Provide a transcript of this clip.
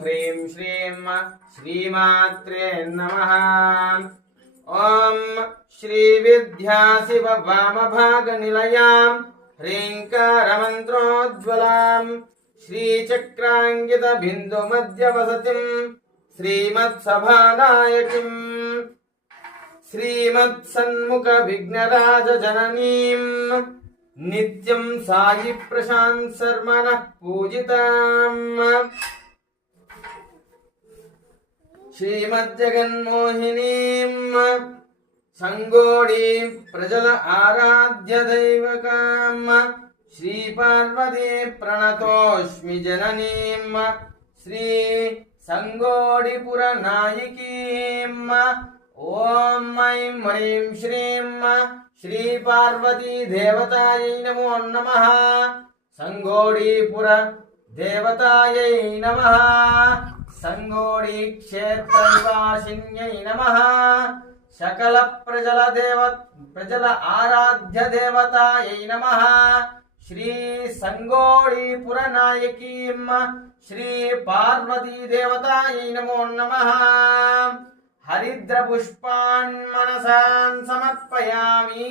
హ్రీం శ్రీం శ్రీమాత్రే నమ. ఓం శ్రీ విద్యాశివ వామభాగ నిలయాం. హ్రీంకారమంత్రోజ్వలాం. శ్రీచక్రాంగిత బిందు మధ్య వసతిం. శ్రీమత్సభానాయకిం. శ్రీమత్సన్ముఖ విఘ్నరాజ జననీం. నిత్యం సాయి ప్రశాంత్ శర్మణ పూజితాం. శ్రీమజ్జగన్మోహినీం సంగోడీ ప్రజల ఆరాధ్య దైవకాం శ్రీ పార్వతీ ప్రణతోష్మి జననీం శ్రీ సంగోడిపుర నాయకీం ఓం ఐం మైం శ్రీం శ్రీ పార్వతీ దేవతాయై నమో నమ సంగోడీపుర దేవతాయై నమ సంగోడి క్షేత్ర నివాసిన్యై నమః. సకల ప్రజల దేవ ప్రజల ఆరాధ్య దేవతాయై నమ. శ్రీ సంగోళీపుర నాయకీం శ్రీ పార్వతీ దేవతాయై నమో నమ. హరిద్ర పుష్పాన్ మనసాన్ సమర్పయామి.